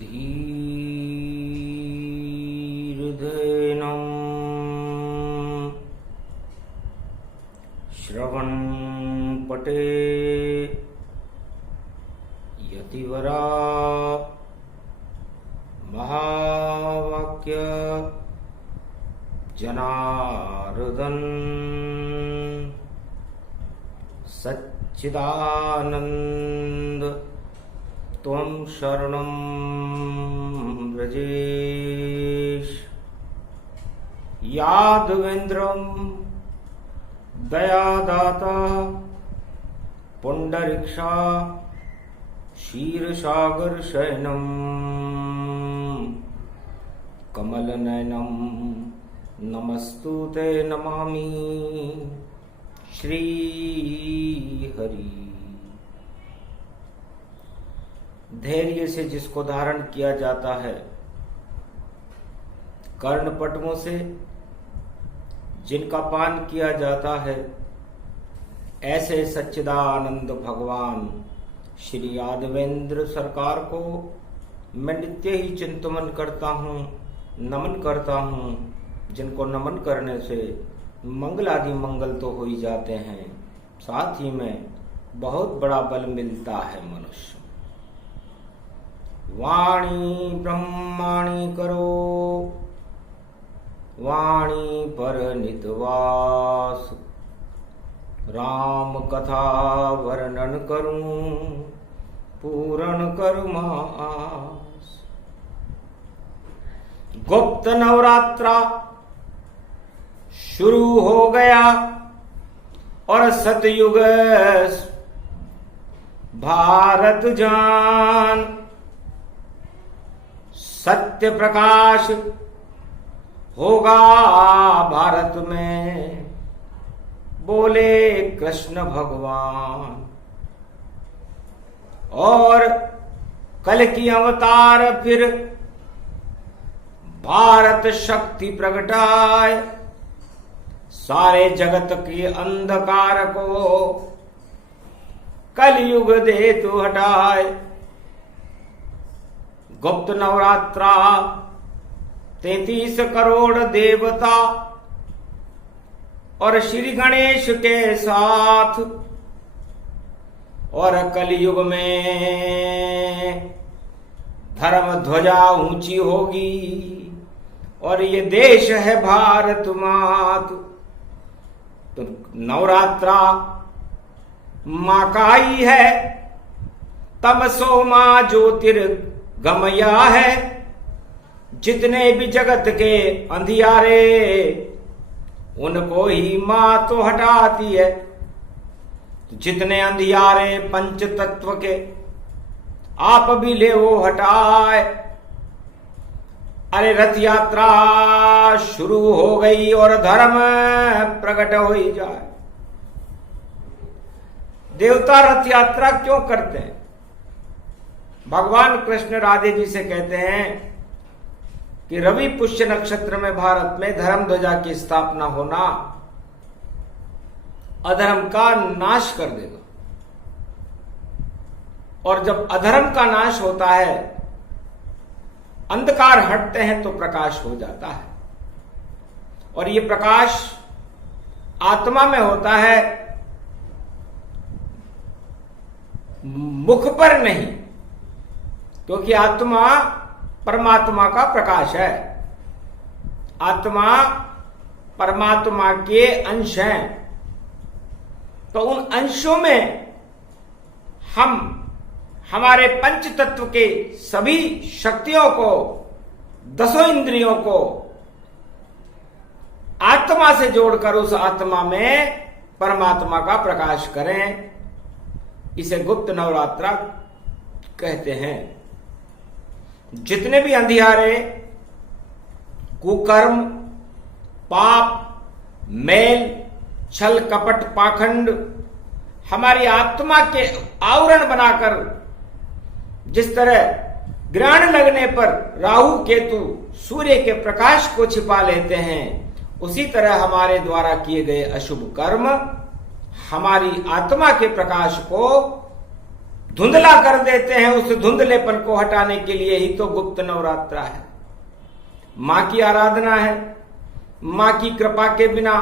धीर्धेनं श्रवणपटे यतिवरा महावाक्य जनार्दन सच्चिदानंद त्वं शरणं व्रजेश। यादवेन्द्रं दयादाता पुंडरीक्षा क्षीरसागर शयनं कमलनयनं नमस्तुते नमामि श्री हरि। धैर्य से जिसको धारण किया जाता है, कर्णपटुओं से जिनका पान किया जाता है, ऐसे सच्चिदानंद भगवान श्री यादवेंद्र सरकार को मैं नित्य ही चिंतन करता हूँ, नमन करता हूँ, जिनको नमन करने से मंगल आदि मंगल तो हो ही जाते हैं, साथ ही में बहुत बड़ा बल मिलता है मनुष्य। वाणी ब्रह्माणी करो वाणी पर नितवास, राम कथा वर्णन करूं पूर्ण करुमास। गुप्त नवरात्रा शुरू हो गया और सतयुग भारत जान, सत्य प्रकाश होगा भारत में, बोले कृष्ण भगवान। और कल की अवतार फिर भारत शक्ति प्रगटाए, सारे जगत के अंधकार को कलयुग दे तू हटाए। गुप्त नवरात्रा 33 करोड़ देवता और श्री गणेश के साथ, और कलयुग में धर्म ध्वजा ऊंची होगी, और ये देश है भारत मात। तो नवरात्रा मां का ही है, तमसो मां ज्योतिर्गमया है। जितने भी जगत के अंधियारे, उनको ही मां तो हटाती है। जितने अंधियारे पंच तत्व के, आप भी ले वो हटाए। अरे रथ यात्रा शुरू हो गई और धर्म प्रकट हो ही जाए। देवता रथ यात्रा क्यों करते हैं? भगवान कृष्ण राधे जी से कहते हैं कि रवि पुष्य नक्षत्र में भारत में धर्म ध्वजा की स्थापना होना अधर्म का नाश कर देगा, और जब अधर्म का नाश होता है, अंधकार हटते हैं, तो प्रकाश हो जाता है। और ये प्रकाश आत्मा में होता है, मुख पर नहीं, क्योंकि आत्मा परमात्मा का प्रकाश है। आत्मा परमात्मा के अंश हैं, तो उन अंशों में हम हमारे पंच तत्व के सभी शक्तियों को, दसों इंद्रियों को आत्मा से जोड़कर उस आत्मा में परमात्मा का प्रकाश करें। इसे गुप्त नवरात्रा कहते हैं। जितने भी अंधियारे, कुकर्म, पाप, मेल, छल कपट पाखंड हमारी आत्मा के आवरण बनाकर, जिस तरह ग्रहण लगने पर राहु केतु सूर्य के प्रकाश को छिपा लेते हैं, उसी तरह हमारे द्वारा किए गए अशुभ कर्म हमारी आत्मा के प्रकाश को धुंधला कर देते हैं। उस धुंधलेपन को हटाने के लिए ही तो गुप्त नवरात्रा है, मां की आराधना है। मां की कृपा के बिना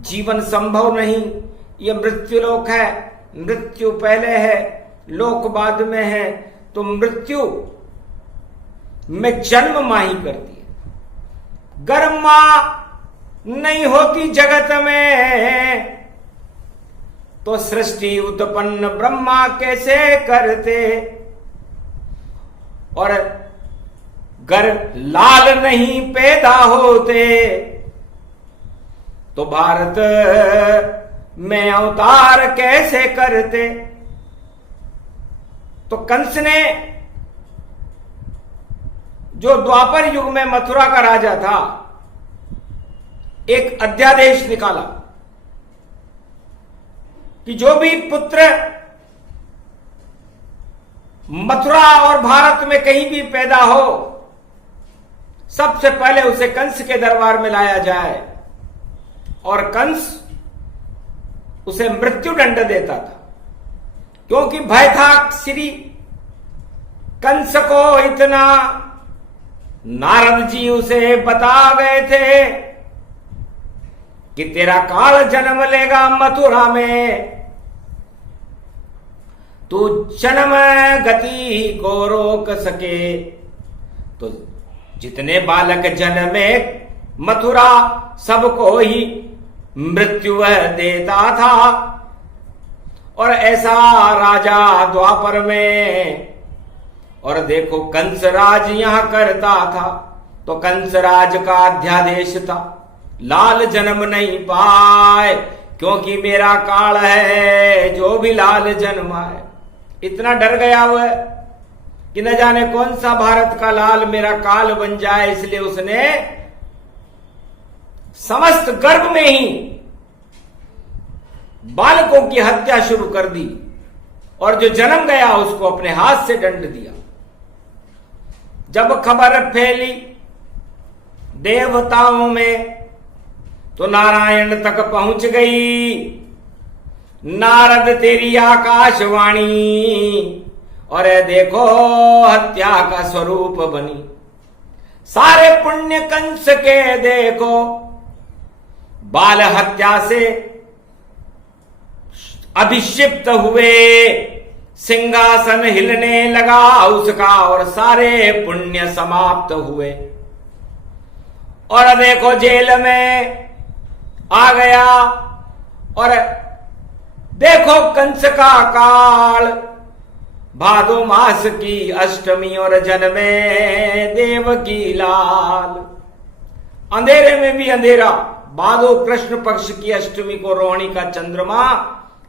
जीवन संभव नहीं। ये मृत्यु लोक है, मृत्यु पहले है, लोक बाद में है। तो मृत्यु में जन्म मां ही करती है। गर मां नहीं होती जगत में तो सृष्टि उत्पन्न ब्रह्मा कैसे करते। और गर लाल नहीं पैदा होते तो भारत में अवतार कैसे करते। तो कंस ने जो द्वापर युग में मथुरा का राजा था, एक अध्यादेश निकाला कि जो भी पुत्र मथुरा और भारत में कहीं भी पैदा हो, सबसे पहले उसे कंस के दरबार में लाया जाए। और कंस उसे मृत्यु दंड देता था, क्योंकि भय था श्री कंस को इतना। नारद जी उसे बता गए थे कि तेरा काल जन्म लेगा मथुरा में, तू जन्म गति को रोक सके। तो जितने बालक जन्मे मथुरा सबको ही मृत्यु देता था। और ऐसा राजा द्वापर में, और देखो कंसराज यहां करता था। तो कंसराज का अध्यादेश था, लाल जन्म नहीं पाए, क्योंकि मेरा काल है, जो भी लाल जन्माए। इतना डर गया वह कि न जाने कौन सा भारत का लाल मेरा काल बन जाए, इसलिए उसने समस्त गर्भ में ही बालकों की हत्या शुरू कर दी। और जो जन्म गया उसको अपने हाथ से दंड दिया। जब खबर फैली देवताओं में तो नारायण तक पहुंच गई। नारद तेरी आकाशवाणी, और देखो हत्या का स्वरूप बनी। सारे पुण्य कंस के देखो बाल हत्या से अभिषिप्त हुए, सिंहासन हिलने लगा उसका, और सारे पुण्य समाप्त हुए। और देखो जेल में आ गया। और देखो कंस का काल, भादो मास की अष्टमी और जन्मे देव की लाल। अंधेरे में भी अंधेरा, भादो कृष्ण पक्ष की अष्टमी को रोहिणी का चंद्रमा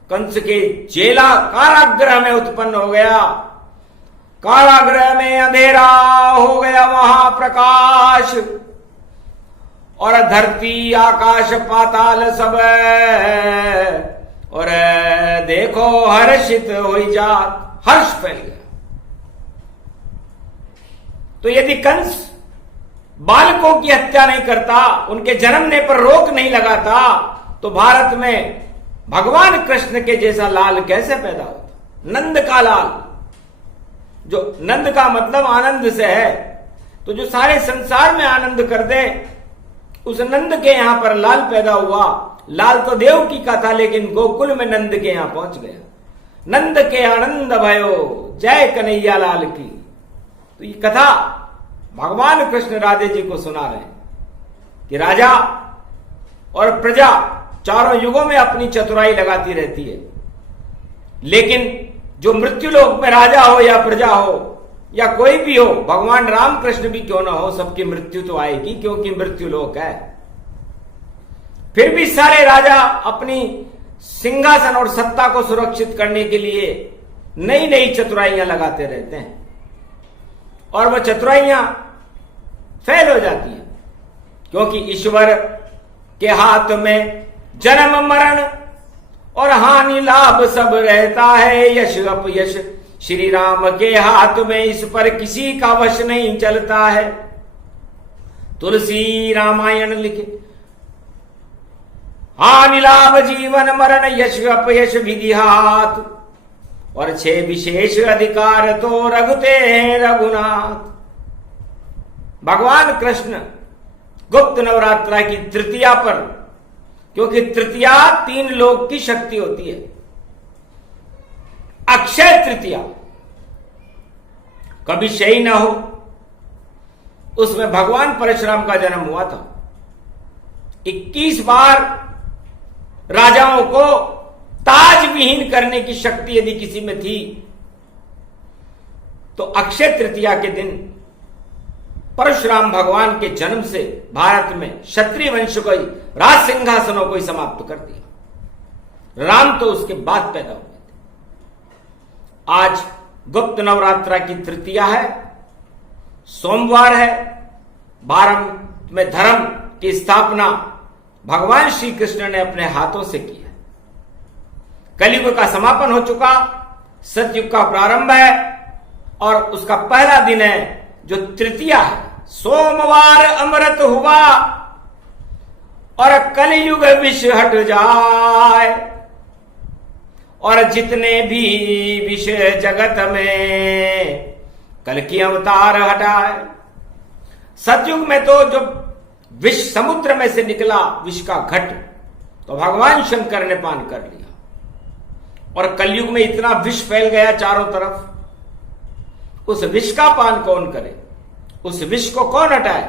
कंस के जेला कारागृह में उत्पन्न हो गया। कारागृह में अंधेरा हो गया, वहां प्रकाश। और धरती आकाश पाताल सब, और देखो हर्षित हो जात, हर्ष फैल गया। तो यदि कंस बालकों की हत्या नहीं करता, उनके जन्मने पर रोक नहीं लगाता, तो भारत में भगवान कृष्ण के जैसा लाल कैसे पैदा होता। नंद का लाल, जो नंद का मतलब आनंद से है, तो जो सारे संसार में आनंद कर दे, उस नंद के यहां पर लाल पैदा हुआ। लाल तो देवकी का था, लेकिन गोकुल में नंद के यहां पहुंच गया। नंद के आनंद भयो, जय कन्हैया लाल की। तो ये कथा भगवान कृष्ण राधे जी को सुना रहे हैं कि राजा और प्रजा चारों युगों में अपनी चतुराई लगाती रहती है, लेकिन जो मृत्यु लोक में राजा हो या प्रजा हो या कोई भी हो, भगवान राम कृष्ण भी क्यों ना हो, सबकी मृत्यु तो आएगी, क्योंकि मृत्यु लोक है। फिर भी सारे राजा अपनी सिंहासन और सत्ता को सुरक्षित करने के लिए नई नई चतुराइयां लगाते रहते हैं, और वह चतुराइयां फेल हो जाती हैं, क्योंकि ईश्वर के हाथ में जन्म मरण और हानि लाभ सब रहता है। यश अपयश श्री राम के हाथ में, इस पर किसी का वश नहीं चलता है। तुलसी रामायण लिखे, हानि लाभ जीवन मरण, यश अपयश विधि हाथ। और 6 विशेष अधिकार तो रघुते हैं रघुनाथ। भगवान कृष्ण गुप्त नवरात्रा की तृतीया पर, क्योंकि तृतीया 3 लोक की शक्ति होती है। अक्षय तृतीया कभी शयी न हो, उसमें भगवान परशुराम का जन्म हुआ था। 21 बार राजाओं को ताज विहीन करने की शक्ति यदि किसी में थी तो अक्षय तृतीया के दिन परशुराम भगवान के जन्म से भारत में क्षत्रिय वंश को ही, राज सिंहासनों को ही समाप्त कर दिया। राम तो उसके बाद पैदा हुए थे। आज गुप्त नवरात्रा की तृतीया है, सोमवार है। भारत में धर्म की स्थापना भगवान श्री कृष्ण ने अपने हाथों से की है। कलयुग का समापन हो चुका, सतयुग का प्रारंभ है और उसका पहला दिन है जो तृतीया है। सोमवार अमृत हुआ और कलयुग विष हट जाए, और जितने भी विषय जगत में कल की अवतार हटाए। सतयुग में तो जो विष समुद्र में से निकला, विष का घट, तो भगवान शंकर ने पान कर लिया। और कलयुग में इतना विष फैल गया चारों तरफ, उस विष का पान कौन करे, उस विष को कौन हटाए।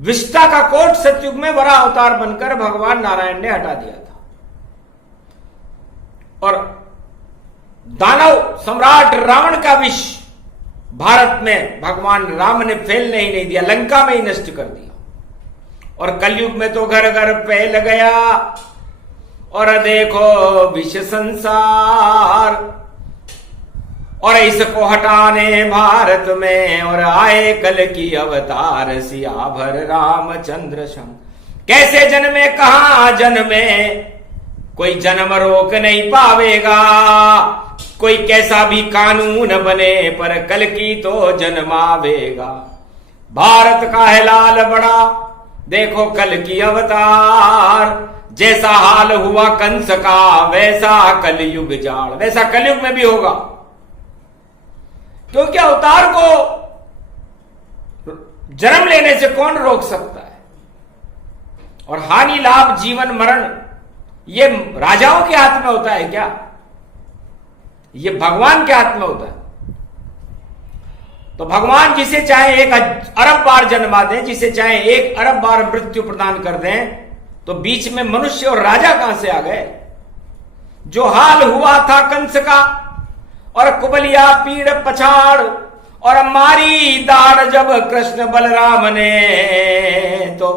विष्टा का कोट सतयुग में वराह अवतार बनकर भगवान नारायण ने हटा दिया था। और दानव सम्राट रावण का विष भारत में भगवान राम ने फैलने ही नहीं दिया, लंका में ही नष्ट कर दिया। और कलयुग में तो घर घर फैल गया, और देखो विष संसार। और इसको हटाने भारत में और आए कल की अवतार, सियावर रामचंद्र सम। कैसे जन्मे कहां जन्मे, कोई जन्म रोक नहीं पावेगा। कोई कैसा भी कानून बने पर कल की तो जन्मावेगा। भारत का है लाल बड़ा, देखो कल की अवतार। जैसा हाल हुआ कंस का वैसा कलयुग जाड़, वैसा कलयुग में भी होगा। क्योंकि अवतार को जन्म लेने से कौन रोक सकता है। और हानि लाभ जीवन मरण ये राजाओं के हाथ में होता है क्या, ये भगवान के हाथ में होता है। तो भगवान जिसे चाहे 1 अरब बार जन्मा दें, जिसे चाहे 1 अरब बार मृत्यु प्रदान कर दें, तो बीच में मनुष्य और राजा कहां से आ गए। जो हाल हुआ था कंस का, और कुबलिया पीड़ पछाड़, और मारी दाड़ जब कृष्ण बलराम ने, तो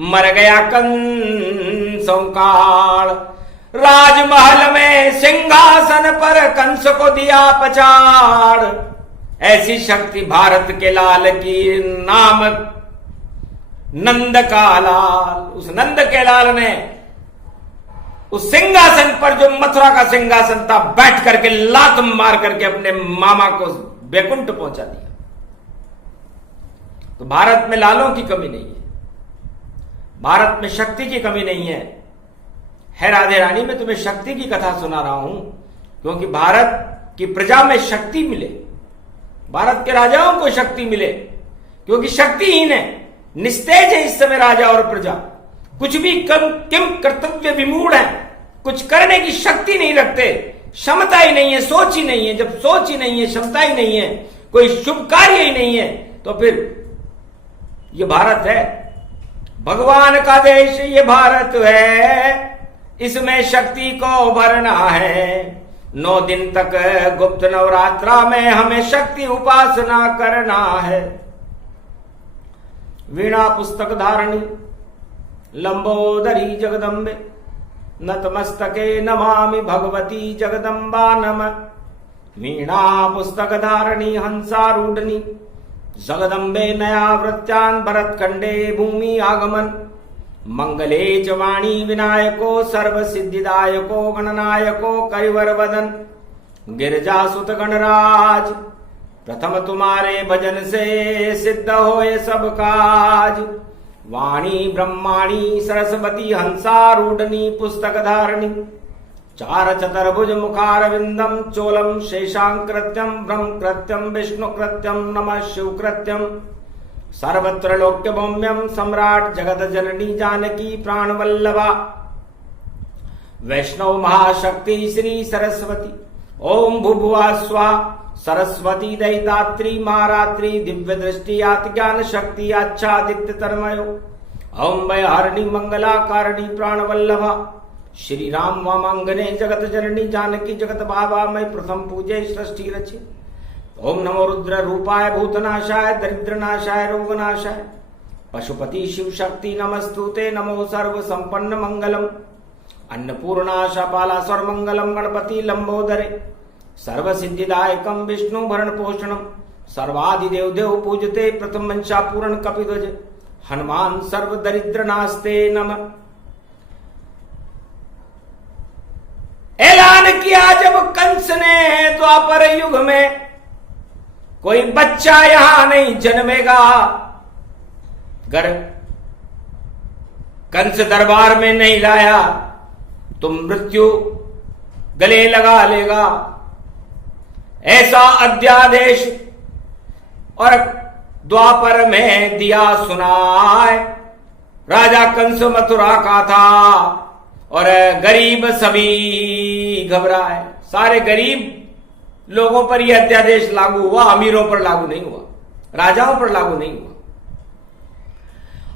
मर गया कंसों काल। राजमहल में सिंहासन पर कंस को दिया पछाड़। ऐसी शक्ति भारत के लाल की, नाम नंद का लाल। उस नंद के लाल ने उस सिंहासन पर, जो मथुरा का सिंहासन था, बैठ करके लात मार करके अपने मामा को बैकुंठ पहुंचा दिया। तो भारत में लालों की कमी नहीं है, भारत में शक्ति की कमी नहीं है राधे रानी, मैं तुम्हें शक्ति की कथा सुना रहा हूं क्योंकि भारत की प्रजा में शक्ति मिले, भारत के राजाओं को शक्ति मिले। क्योंकि शक्तिहीन है, निस्तेज है इस समय राजा और प्रजा। कुछ भी किम कर्तव्य विमूढ़ है, कुछ करने की शक्ति नहीं रखते, क्षमता ही नहीं है, सोच ही नहीं है। जब सोच ही नहीं है, क्षमता ही नहीं है, कोई शुभ कार्य ही नहीं है, तो फिर ये भारत है, भगवान का देश ये भारत है। इसमें शक्ति को भरना है। 9 दिन तक गुप्त नवरात्रा में हमें शक्ति उपासना करना है। वीणा पुस्तक धारणी लंबोदरी जगदम्बे, नतमस्तके नमामि भगवती जगदम्बा नम। वीणा पुस्तक धारणी हंसारूढ़नी जगदम्बे नयावृत्यान् भरतखंडे भूमि आगमन। मंगले च वाणी विनायको सर्व सिद्धिदायको गणनायको करिवर वदन। गिरजासुत गणराज प्रथम तुम्हारे भजन से सिद्ध होए सब काज। वाणी ब्रह्माणी सरस्वती हंसारूढ़नी पुस्तक धारणी चार चतुर्भुज मुखारविंदम चोलम शेषांकृत्यम ब्रह्मकृत्यम विष्णुकृत्यम नमः शिवकृत्यम सर्वत्र लोक्य भौम्यम सम्राट जगत जननी जानकी प्राणवल्लभा वैष्णव महाशक्ति श्री सरस्वती ओम भुभुआ स्वा सरस्वती दैदात्री महारात्रि दिव्य दृष्टि आत ज्ञान शक्ति आच्छादित्य तन्मयो ओम वै हरिणी मंगला कारिणी प्राणवल्लभा श्री राम वामांगने जगत जननी जानकी जगत भावा मैं प्रथम पूजे सृष्टि रचे ओम नमो रुद्र रूपाय भूतनाशाय दरिद्रनाशाय रोगनाशाय पशुपति शिव शक्ति नमस्तुते नमो सर्व संपन्न मंगलम अन्नपूर्णाशा बालासुर मंगलम गणपति लंबोदरे सर्व सिद्धिदायकम विष्णु भरण पोषणम सर्वाधिदेव देव पूजते प्रथम वंशा पूर्ण कपिध्वज हनुमान सर्व दरिद्र नास्ते नमः। ऐलान किया जब कंस ने द्वापर युग में कोई बच्चा यहां नहीं जन्मेगा, अगर कंस दरबार में नहीं लाया तो मृत्यु गले लगा लेगा, ऐसा अध्यादेश और द्वापर में दिया सुनाए। राजा कंस मथुरा का था और गरीब सभी घबराए। सारे गरीब लोगों पर यह अध्यादेश लागू हुआ, अमीरों पर लागू नहीं हुआ, राजाओं पर लागू नहीं हुआ।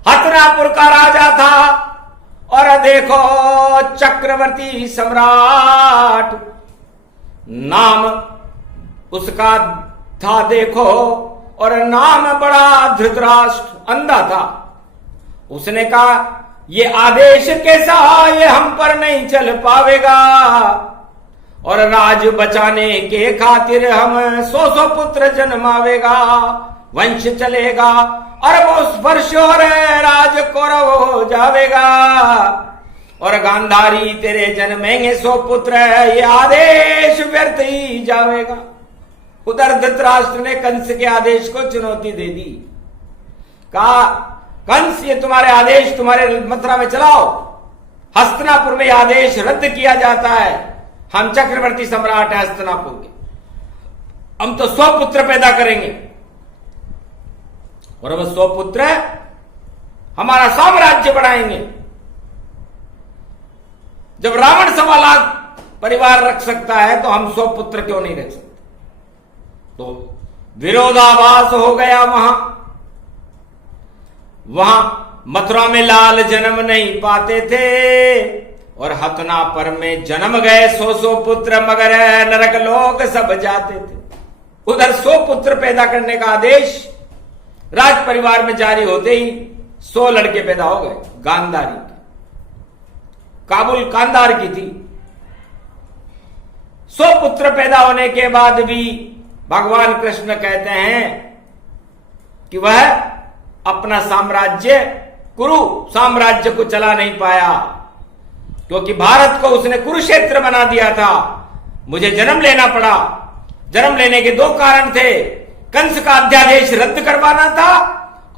हतनापुर का राजा था और देखो चक्रवर्ती सम्राट नाम उसका था, देखो, और नाम बड़ा धृतराष्ट्र, अंधा था। उसने कहा ये आदेश कैसा, ये हम पर नहीं चल पावेगा और राज बचाने के खातिर हम 100 पुत्र जन्मावेगा, वंश चलेगा, अरबों स्पर्श और राज कौरव हो जावेगा और गांधारी तेरे जन्मेंगे 100 पुत्र, ये आदेश व्यर्थ ही जावेगा। उधर धृतराष्ट्र ने कंस के आदेश को चुनौती दे दी, कहा कंस ये तुम्हारे आदेश तुम्हारे मथुरा में चलाओ, हस्तिनापुर में आदेश रद्द किया जाता है। हम चक्रवर्ती सम्राट है हस्तिनापुर के, हम तो 100 पुत्र पैदा करेंगे और वह 100 पुत्र हमारा साम्राज्य बढ़ाएंगे। जब रावण 1.25 लाख परिवार रख सकता है तो हम 100 पुत्र क्यों नहीं रख सकते? तो विरोधाभास हो गया। वहां मथुरा में लाल जन्म नहीं पाते थे और हतनापुर में जन्म गए 100 पुत्र, मगर नरक लोक सब जाते थे। उधर 100 पुत्र पैदा करने का आदेश राज परिवार में जारी होते ही 100 लड़के पैदा हो गए। गांधारी की, काबुल कांधार की थी। 100 पुत्र पैदा होने के बाद भी भगवान कृष्ण कहते हैं कि वह अपना साम्राज्य, कुरु साम्राज्य को चला नहीं पाया, क्योंकि भारत को उसने कुरुक्षेत्र बना दिया था। मुझे जन्म लेना पड़ा। जन्म लेने के 2 कारण थे, कंस का अध्यादेश रद्द करवाना था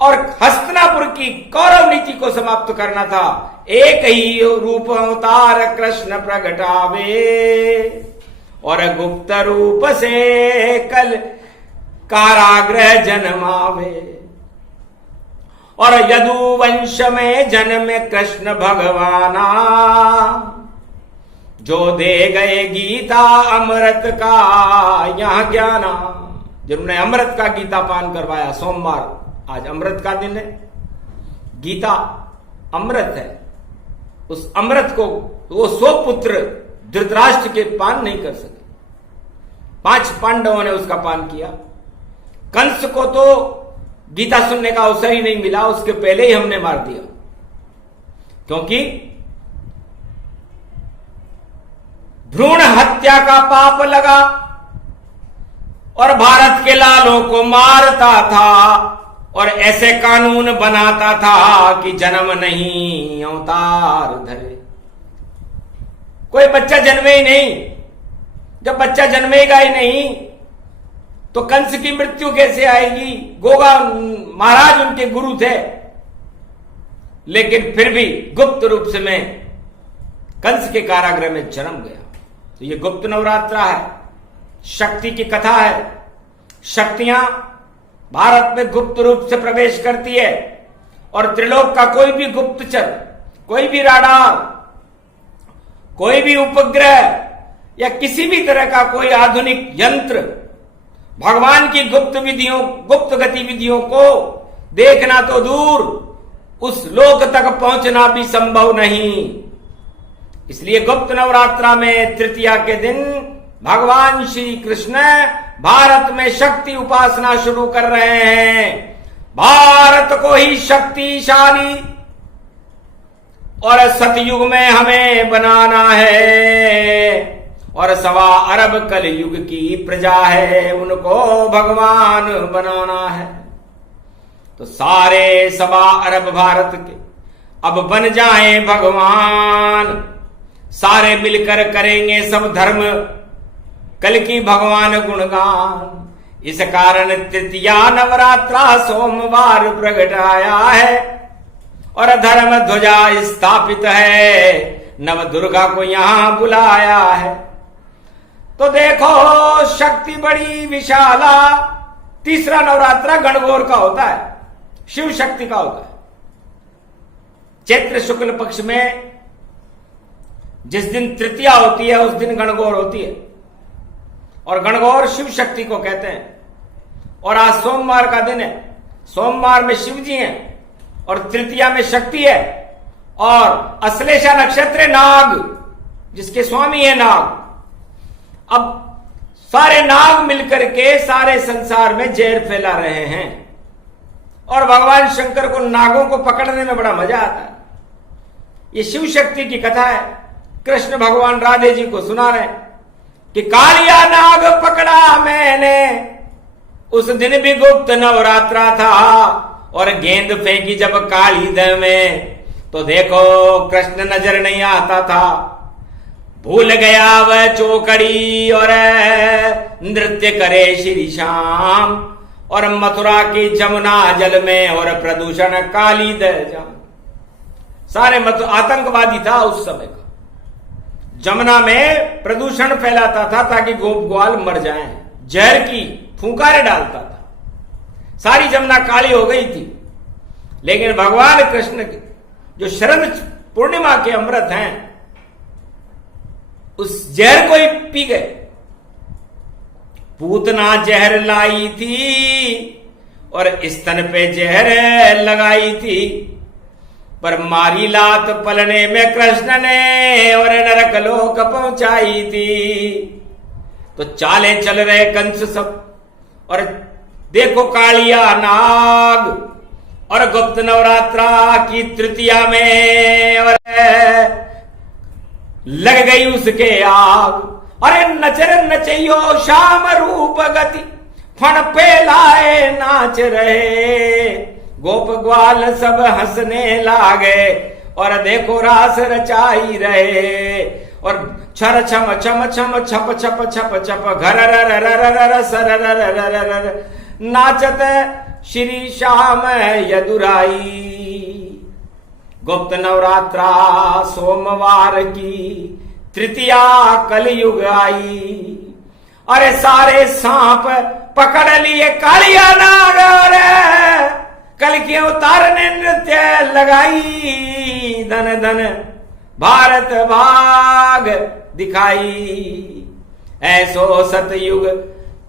और हस्तिनापुर की कौरव नीति को समाप्त करना था। एक ही रूप अवतार कृष्ण प्रगटावे और गुप्त रूप से कल कारागृह जन्मावे और यदुवंश में जन्म कृष्ण भगवाना, जो दे गए गीता अमृत का यहां ज्ञाना। जिन्होंने अमृत का गीता पान करवाया, सोमवार आज अमृत का दिन है, गीता अमृत है। उस अमृत को वो 100 पुत्र धृतराष्ट्र के पान नहीं कर सके। 5 पांडवों ने उसका पान किया। कंस को तो गीता सुनने का अवसर ही नहीं मिला, उसके पहले ही हमने मार दिया, क्योंकि भ्रूण हत्या का पाप लगा और भारत के लालों को मारता था और ऐसे कानून बनाता था कि जन्म नहीं अवतार धरे। कोई बच्चा जन्मे ही नहीं। जब बच्चा जन्मेगा ही नहीं तो कंस की मृत्यु कैसे आएगी? गोगा महाराज उनके गुरु थे, लेकिन फिर भी गुप्त रूप से में कंस के कारागृह में जन्म गया। तो ये गुप्त नवरात्रा है, शक्ति की कथा है। शक्तियां भारत में गुप्त रूप से प्रवेश करती है और त्रिलोक का कोई भी गुप्तचर, कोई भी राडार, कोई भी उपग्रह या किसी भी तरह का कोई आधुनिक यंत्र भगवान की गुप्त विधियों, गुप्त गतिविधियों को देखना तो दूर, उस लोक तक पहुंचना भी संभव नहीं। इसलिए गुप्त नवरात्रा में तृतीया के दिन भगवान श्री कृष्ण भारत में शक्ति उपासना शुरू कर रहे हैं। भारत को ही शक्तिशाली और सतयुग में हमें बनाना है, और 1.25 अरब कलयुग की प्रजा है, उनको भगवान बनाना है। तो सारे 1.25 अरब भारत के अब बन जाएं भगवान, सारे मिलकर करेंगे सब धर्म कल की भगवान गुणगान। इस कारण तृतीया नवरात्रा सोमवार प्रगट आया है और धर्म ध्वजा स्थापित है, नव दुर्गा को यहां बुलाया है। तो देखो शक्ति बड़ी विशाला। तीसरा नवरात्रा गणगौर का होता है, शिव शक्ति का होता है। चैत्र शुक्ल पक्ष में जिस दिन तृतीया होती है उस दिन गणगौर होती है, और गणगौर शिव शक्ति को कहते हैं। और आज सोमवार का दिन है, सोमवार में शिव जी हैं और तृतीया में शक्ति है, और अश्लेषा नक्षत्र नाग, जिसके स्वामी है नाग। अब सारे नाग मिलकर के सारे संसार में जहर फैला रहे हैं, और भगवान शंकर को नागों को पकड़ने में बड़ा मजा आता है। ये शिव शक्ति की कथा है। कृष्ण भगवान राधे जी को सुना रहे कि कालिया नाग पकड़ा मैंने, उस दिन भी गुप्त नवरात्रा था, और गेंद फेंकी जब काली दह में, तो देखो कृष्ण नजर नहीं आता था। भूल गया वह चौकड़ी और नृत्य करे श्री श्याम, और मथुरा की जमुना जल में और प्रदूषण काली दह जाम। सारे आतंकवादी था उस समय का। जमुना में प्रदूषण फैलाता था ताकि गोप ग्वाल मर जाएं, जहर की फुंकारे डालता था। सारी जमुना काली हो गई थी, लेकिन भगवान कृष्ण के जो शरद पूर्णिमा के अमृत हैं, उस जहर को ही पी गए। पूतना जहर लाई थी और स्तन पे जहर लगाई थी, पर मारी लात पलने में कृष्ण ने और नरक लोक पहुंचाई थी। तो चाले चल रहे कंस सब, और देखो कालिया नाग, और गुप्त नवरात्रा की तृतीया में और लग गई उसके आग। अरे नचर नचैयो श्याम रूप गति, फण पे लाए नाच रहे, गोप ग्वाल सब हंसने लागे, और देखो रास रचाई रहे। और छर छम छम छम छप छप छप छप घर सर नाचत श्री श्याम यदुराई। गुप्त नवरात्रा सोमवार की तृतीया कलयुग आई। अरे सारे सांप पकड़ लिए कालिया नाग, कल के अवतार ने नृत्य लगाई, धन धन भारत भाग दिखाई। ऐसो सतयुग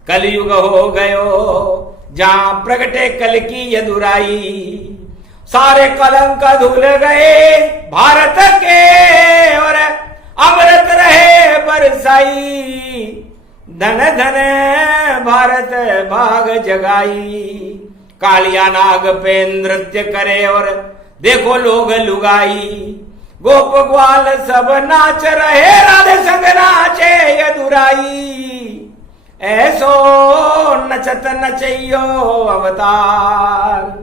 कलयुग हो गयो, जहां प्रगटे कल की यदुराई। सारे कलंक धुल गए भारत के, और अमृत रहे बरसाई, धन धन भारत भाग जगाई। कालिया नाग पे नृत्य करे और देखो लोग लुगाई, गोप ग्वाल सब नाच रहे, राधे संग नाचे यदुराई। ऐसो नचत नचैयो अवतार,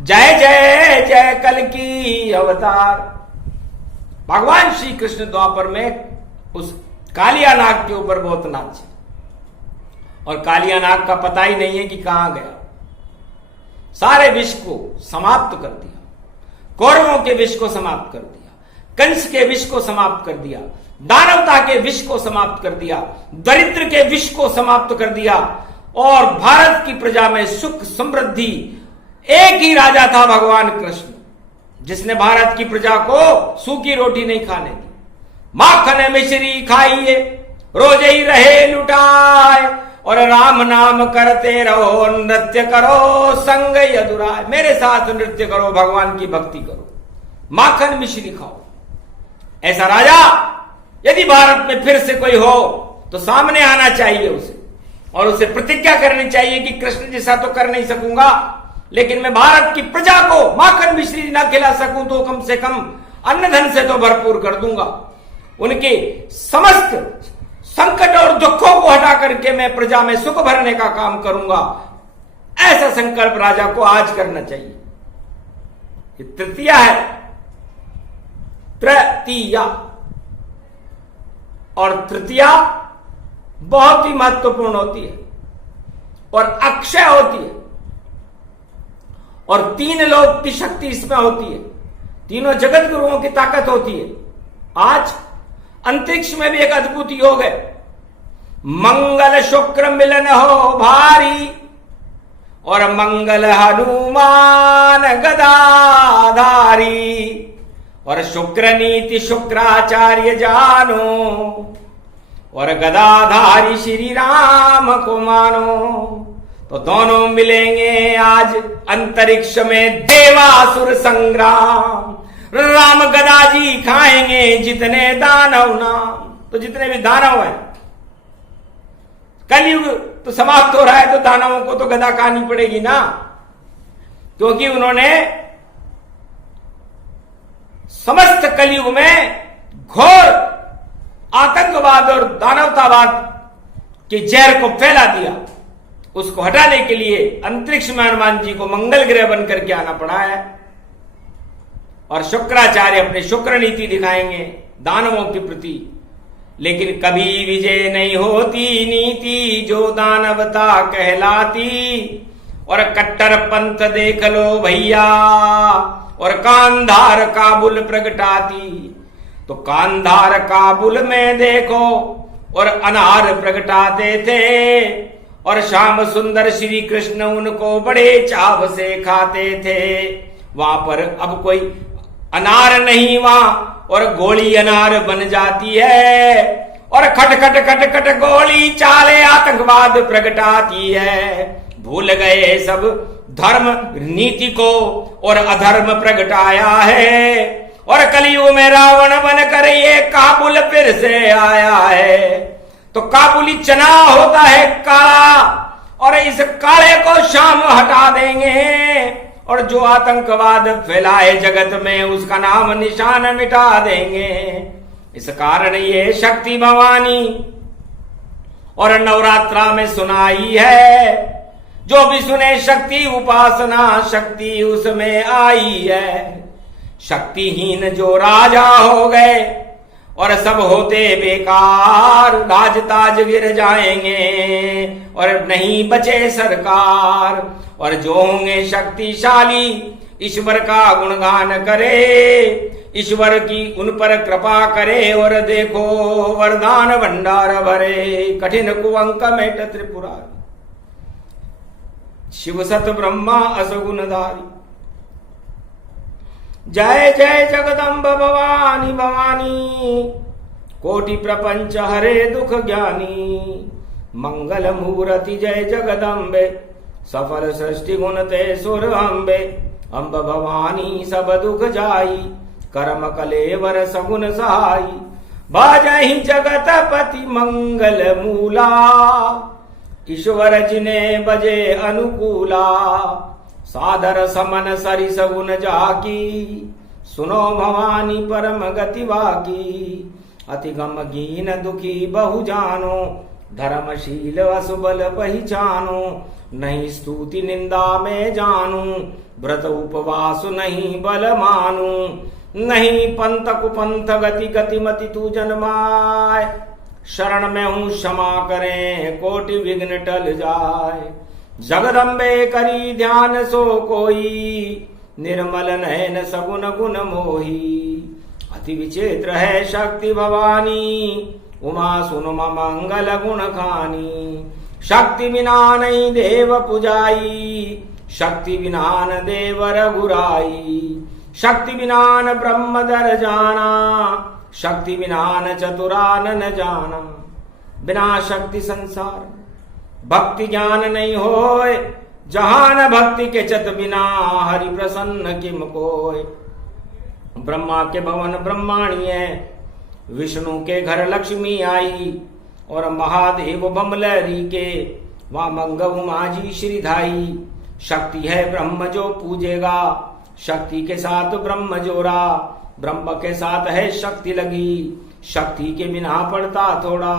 जय जय जय कल की अवतार। भगवान श्री कृष्ण द्वापर में उस कालिया नाग के ऊपर बहुत नाचे, और कालिया नाग का पता ही नहीं है कि कहां गया। सारे विष को समाप्त कर दिया, कौरवों के विष को समाप्त कर दिया, कंस के विष को समाप्त कर दिया, दानवता के विष को समाप्त कर दिया, दरिद्र के विष को समाप्त कर दिया और भारत की प्रजा में सुख समृद्धि। एक ही राजा था भगवान कृष्ण, जिसने भारत की प्रजा को सूखी रोटी नहीं खाने दी। माखन मिश्री खाइए रोज ही रहे लुटाए, और राम नाम करते रहो, नृत्य करो संग यदुराय। मेरे साथ नृत्य करो, भगवान की भक्ति करो, माखन मिश्री खाओ। ऐसा राजा यदि भारत में फिर से कोई हो तो सामने आना चाहिए उसे, और उसे प्रतिज्ञा करनी चाहिए कि कृष्ण जैसा तो कर नहीं सकूंगा, लेकिन मैं भारत की प्रजा को माखन मिश्री ना खिला सकूं तो कम से कम अन्न धन से तो भरपूर कर दूंगा। उनके समस्त संकट और दुखों को हटा करके मैं प्रजा में सुख भरने का काम करूंगा। ऐसा संकल्प राजा को आज करना चाहिए। ये तृतीया है, तृतीया, और तृतीया बहुत ही महत्वपूर्ण होती है और अक्षय होती है, और 3 लोक की शक्ति इसमें होती है, तीनों जगत गुरुओं की ताकत होती है। आज अंतरिक्ष में भी एक अद्भुत योग है, मंगल शुक्र मिलन हो भारी, और मंगल हनुमान गदाधारी, और शुक्र नीति शुक्राचार्य जानो, और गदाधारी श्री राम को मानो। तो दोनों मिलेंगे आज अंतरिक्ष में, देवासुर संग्राम। राम गदा जी खाएंगे जितने दानव नाम। तो जितने भी दानव हैं, कलयुग तो समाप्त हो रहा है, तो दानवों को तो गदा खानी पड़ेगी ना, क्योंकि उन्होंने समस्त कलयुग में घोर आतंकवाद और दानवतावाद के जहर को फैला दिया। उसको हटाने के लिए अंतरिक्ष में हनुमान जी को मंगल ग्रह बनकर के आना पड़ा है, और शुक्राचार्य अपने शुक्र नीति दिखाएंगे दानवों के प्रति। लेकिन कभी विजय नहीं होती नीति जो दानवता कहलाती, और कट्टर पंथ देख लो भैया, और कांधार काबुल प्रगटाती। तो कांधार काबुल में देखो और अनार प्रगटाते थे, और श्याम सुंदर श्री कृष्ण उनको बड़े चाव से खाते थे। वहां पर अब कोई अनार नहीं वहां, और गोली अनार बन जाती है, और खट खट खट खट गोली चाले आतंकवाद प्रगटाती है। भूल गए सब धर्म नीति को और अधर्म प्रगटाया है, और कलयुग में रावण बनकर ये काबुल फिर से आया है। तो काबुली चना होता है काला, और इस काले को शाम हटा देंगे, और जो आतंकवाद फैलाए जगत में उसका नाम निशान मिटा देंगे। इस कारण ये शक्ति भवानी और नवरात्रा में सुनाई है, जो भी सुने शक्ति उपासना शक्ति उसमें आई है। शक्तिहीन जो राजा हो गए और सब होते बेकार, राज ताज गिर जाएंगे और नहीं बचे सरकार। और जो होंगे शक्तिशाली ईश्वर का गुणगान करे, ईश्वर की उन पर कृपा करे, और देखो वरदान भंडार भरे। कठिन कुअंक मेट त्रिपुरारी, शिव सत ब्रह्मा असगुणधारी। जय जय जगदम्ब भवानी भवानी, कोटि प्रपंच हरे दुख ज्ञानी। मंगल मूर्ति जय जगदम्बे, सफल सृष्टि गुण ते सुर अम्बे। अम्ब भवानी सब दुख जाई, कर्म कलेवर सगुन सहाई। बाजहि जगत पति मंगल मूला, ईश्वर जिने बजे अनुकूला। सादर समन सरि सगुन जाकी, सुनो भवानी परम गति वाकी। अति गम गीन दुखी बहु जानो, धर्मशील असुबल पहिचानो। नहीं स्तुति निंदा में जानू, व्रत उपवास नहीं बल मानू। नहीं पंथ कुपंथ गति गति मति तू जन्माए। शरण में हूं क्षमा करें कोटि विघ्न टल जाए। जगदम्बे करी ध्यान सो कोई, निर्मल नयन सगुन गुण मोही। अति विचित्र है शक्ति भवानी, उमा सुन मंगल गुण खानी। शक्ति बिना नहीं देव पुजाई, शक्ति बिना न देव रघुराई। शक्ति बिना न ब्रह्म दर जाना, शक्ति बिना न चतुरान न जाना। बिना शक्ति संसार भक्ति ज्ञान नहीं होए, जहान भक्ति के चत बिना हरि प्रसन्न किम कोय। ब्रह्मा के भवन ब्रह्माणी है, विष्णु के घर लक्ष्मी आई। और महादेव बमलरी के वामंग उमा जी श्रीधाई। शक्ति है ब्रह्म जो पूजेगा, शक्ति के साथ ब्रह्म जोड़ा। ब्रह्म के साथ है शक्ति लगी, शक्ति के बिना पड़ता थोड़ा।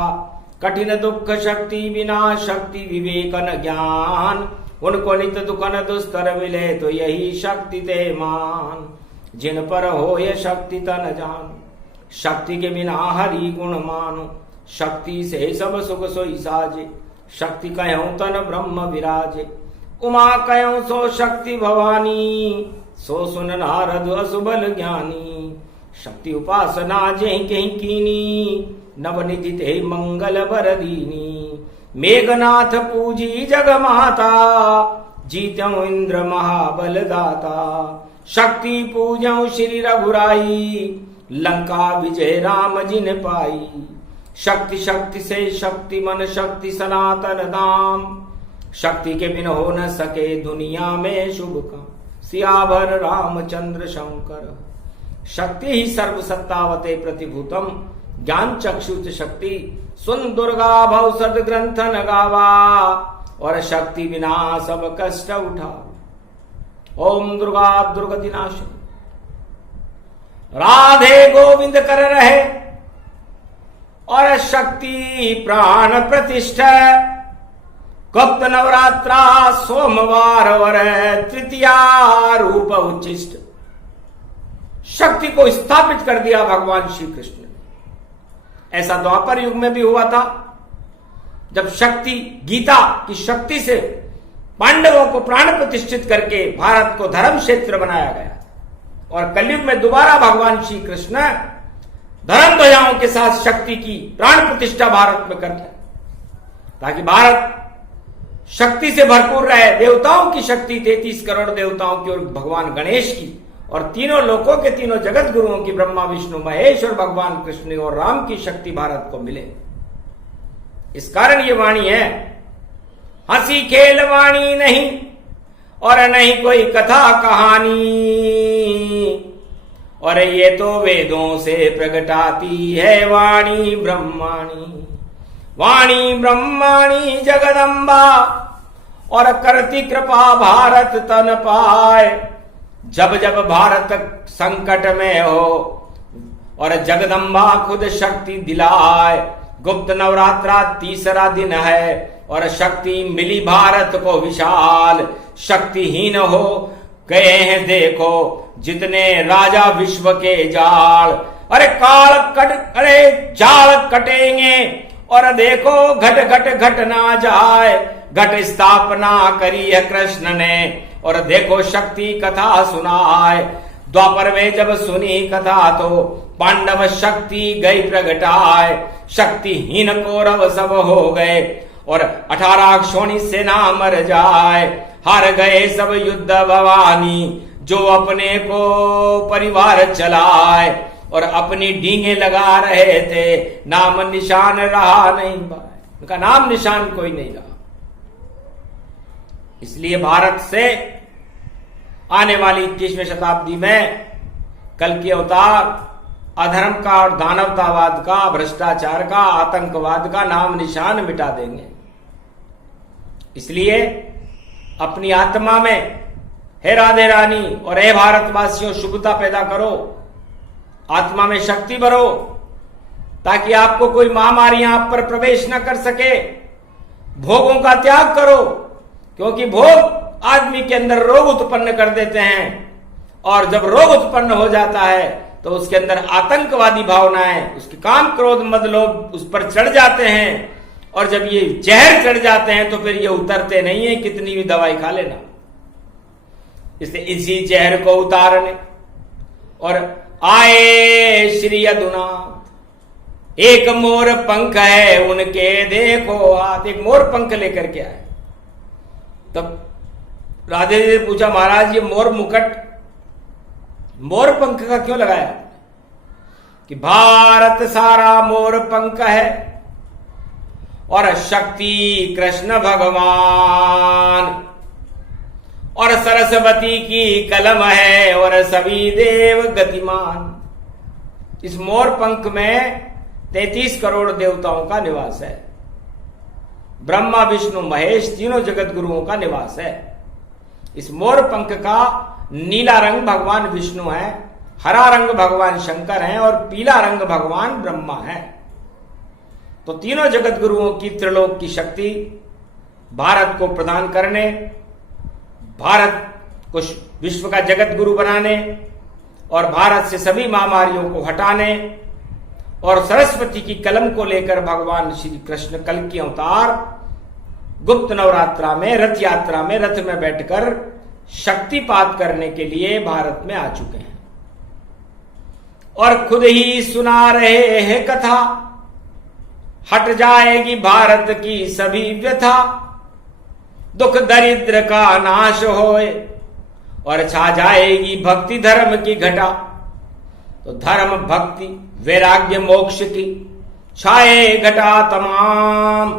कठिन दुख शक्ति बिना, शक्ति विवेक न ज्ञान। उनको नित दुख न दुस्तर मिले, तो यही शक्ति ते मान। जिन पर हो ये शक्ति तन जान, शक्ति के बिना हरि गुण मानो। शक्ति से सब सुख सोई साजे, शक्ति कहूं तन ब्रह्म विराजे। उमा कहूं सो शक्ति भवानी, सो सुन नारद असुबल ज्ञानी। शक्ति उपासना जेहि कहीं कीनी, नवनिधि ते मंगल बरदीनी। मेघनाथ पूजी जग माता, जीत्यों इंद्र महाबल दाता। शक्ति पूजौ श्री रघुराई, लंका विजय राम जिन पाई। शक्ति शक्ति से शक्ति मन, शक्ति सनातन धाम। शक्ति के बिन हो न सके दुनिया में शुभ काम। सियावर रामचंद्र शंकर। शक्ति ही सर्व सत्तावते प्रतिभूतम, ज्ञान चक्षुच शक्ति। सुन दुर्गा भव सद ग्रंथ न गावा, और शक्ति बिना सब कष्ट उठा। ओम दुर्गा दुर्गति नाशिनी। राधे गोविंद कर रहे, और शक्ति प्राण प्रतिष्ठा। गुप्त नवरात्रा सोमवार और तृतीया रूप उच्चिष्ट। शक्ति को स्थापित कर दिया भगवान श्री कृष्ण ने। ऐसा द्वापर युग में भी हुआ था, जब शक्ति गीता की शक्ति से पांडवों को प्राण प्रतिष्ठित करके भारत को धर्म क्षेत्र बनाया गया। और कलयुग में दोबारा भगवान श्री कृष्ण धर्म ध्वजाओं के साथ शक्ति की प्राण प्रतिष्ठा भारत में करते हैं, ताकि भारत शक्ति से भरपूर रहे। देवताओं की शक्ति 33 करोड़ देवताओं की और भगवान गणेश की, और तीनों लोकों के तीनों जगत गुरुओं की, ब्रह्मा विष्णु महेश और भगवान कृष्ण और राम की शक्ति भारत को मिले। इस कारण ये वाणी है, हंसी खेल वाणी नहीं, और नहीं कोई कथा कहानी। और ये तो वेदों से प्रगटाती है वाणी ब्रह्माणी। वाणी ब्रह्माणी जगदम्बा, और करती कृपा भारत तन पाए। जब जब भारत संकट में हो, और जगदम्बा खुद शक्ति दिलाए। गुप्त नवरात्रा तीसरा दिन है, और शक्ति मिली भारत को विशाल। शक्तिहीन हो गए हैं देखो जितने राजा विश्व के जाल। अरे अरे जाल कटेंगे, और देखो घट घट घट ना जाए। घट स्थापना करी है कृष्ण ने, और देखो शक्ति कथा सुनाए। द्वापर में जब सुनी कथा, तो पांडव शक्ति गई प्रगटाए। शक्तिहीन कौरव सब हो गए, और 18 क्षोणी सेना मर जाए। हार गए सब युद्ध भवानी, जो अपने को परिवार चलाए। और अपनी डींगे लगा रहे थे, नाम निशान रहा नहीं भाई। उनका नाम निशान कोई नहीं रहा। इसलिए भारत से आने वाली 21वीं शताब्दी में कल की अवतार अधर्म का और दानवतावाद का, भ्रष्टाचार का, आतंकवाद का नाम निशान मिटा देंगे। इसलिए अपनी आत्मा में हे राधे रानी और हे भारतवासियों शुभता पैदा करो, आत्मा में शक्ति भरो, ताकि आपको कोई महामारियां आप पर प्रवेश न कर सके। भोगों का त्याग करो, क्योंकि भोग आदमी के अंदर रोग उत्पन्न कर देते हैं, और जब रोग उत्पन्न हो जाता है तो उसके अंदर आतंकवादी भावनाएं, उसके काम क्रोध मद लोभ उस पर चढ़ जाते हैं, और जब ये जहर चढ़ जाते हैं तो फिर ये उतरते नहीं है, कितनी भी दवाई खा लेना। इसलिए इसी जहर को उतारने और आए श्री यदुनाथ। एक मोर पंख है उनके देखो हाथ। एक मोर पंख लेकर के आए। तब राधे जी ने पूछा, महाराज ये मोर मुकुट मोर पंख का क्यों लगाया? कि भारत सारा मोर पंख है और शक्ति कृष्ण भगवान और सरस्वती की कलम है और सभी देव गतिमान। इस मोर पंख में 33 करोड़ देवताओं का निवास है। ब्रह्मा विष्णु महेश तीनों जगत गुरुओं का निवास है। इस मोर पंख का नीला रंग भगवान विष्णु है, हरा रंग भगवान शंकर हैं और पीला रंग भगवान ब्रह्मा है। तो तीनों जगत गुरुओं की त्रिलोक की शक्ति भारत को प्रदान करने, भारत को विश्व का जगत गुरु बनाने और भारत से सभी महामारियों को हटाने और सरस्वती की कलम को लेकर भगवान श्री कृष्ण कल की अवतार गुप्त नवरात्रा में रथ यात्रा में रथ में बैठकर शक्तिपात करने के लिए भारत में आ चुके हैं और खुद ही सुना रहे हैं कथा। हट जाएगी भारत की सभी व्यथा, दुख दरिद्र का नाश होए और छा जाएगी भक्ति धर्म की घटा। तो धर्म भक्ति वैराग्य मोक्ष की छाए घटा तमाम,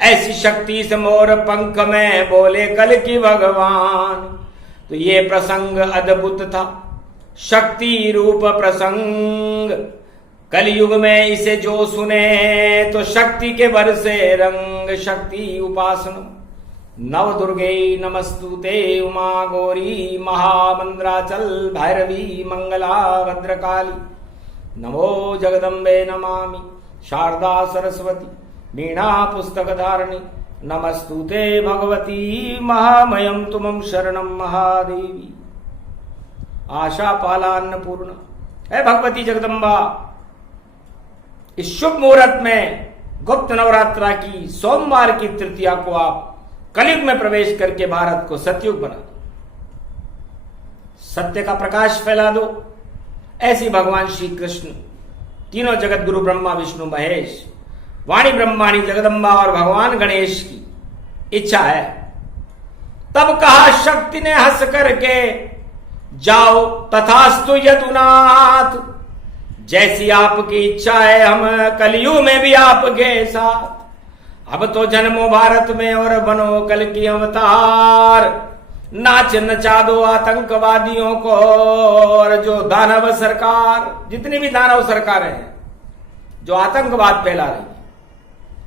ऐसी शक्ति से मोर पंख में बोले कल की भगवान। तो ये प्रसंग अद्भुत था, शक्ति रूप प्रसंग। कलयुग में इसे जो सुने तो शक्ति के बरसे रंग। शक्ति उपासना नव दुर्गे नमस्तुते उमा गौरी महामंद्राचल भैरवी मंगला भद्रकाली। नमो जगदम्बे नमामि शारदा सरस्वती वीणा पुस्तक धारणी। नमस्तुते भगवती महामयम तुमं शरणं महादेवी। आशा पालान्नपूर्ण है भगवती जगदम्बा। इस शुभ मुहूर्त में गुप्त नवरात्रा की सोमवार की तृतीया को आप कलयुग में प्रवेश करके भारत को सतयुग बना दो, सत्य का प्रकाश फैला दो। ऐसी भगवान श्री कृष्ण तीनों जगत गुरु ब्रह्मा विष्णु महेश वाणी ब्रह्माणी जगदम्बा और भगवान गणेश की इच्छा है। तब कहा शक्ति ने हंस करके, जाओ तथास्तु यदुनाथ। जैसी आपकी इच्छा है हम कलयुग में भी आपके साथ। अब तो जन्मो भारत में और बनो कल की अवतार। नाच नचा दो आतंकवादियों को और जो दानव सरकार, जितनी भी दानव सरकारें हैं जो आतंकवाद फैला रही है,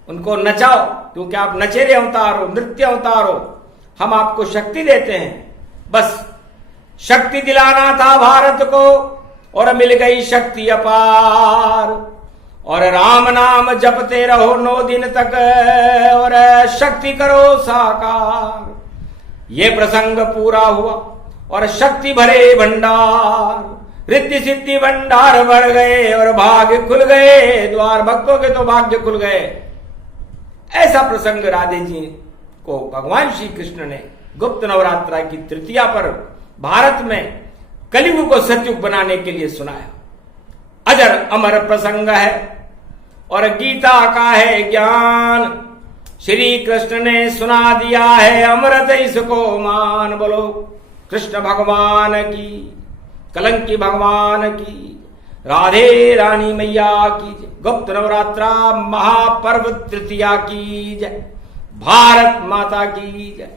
उनको नचाओ, क्योंकि आप नचेरे अवतार हो, नृत्य अवतार हो। हम आपको शक्ति देते हैं, बस शक्ति दिलाना था भारत को और मिल गई शक्ति अपार। और राम नाम जपते रहो 9 दिन तक और शक्ति करो साकार। ये प्रसंग पूरा हुआ और शक्ति भरे भंडार, रिद्धि सिद्धि भंडार भर गए और भाग्य खुल गए द्वार। भक्तों के तो भाग्य खुल गए। ऐसा प्रसंग राधे जी को भगवान श्री कृष्ण ने गुप्त नवरात्रा की तृतीया पर भारत में कलयुग को सतयुग बनाने के लिए सुनाया। अजर अमर प्रसंग है और गीता का है ज्ञान। श्री कृष्ण ने सुना दिया है अमृत इसको मान। बोलो कृष्ण भगवान की, कलंकी भगवान की, राधे रानी मैया की जय। गुप्त नवरात्रा महापर्व तृतीया की जय। भारत माता की जय।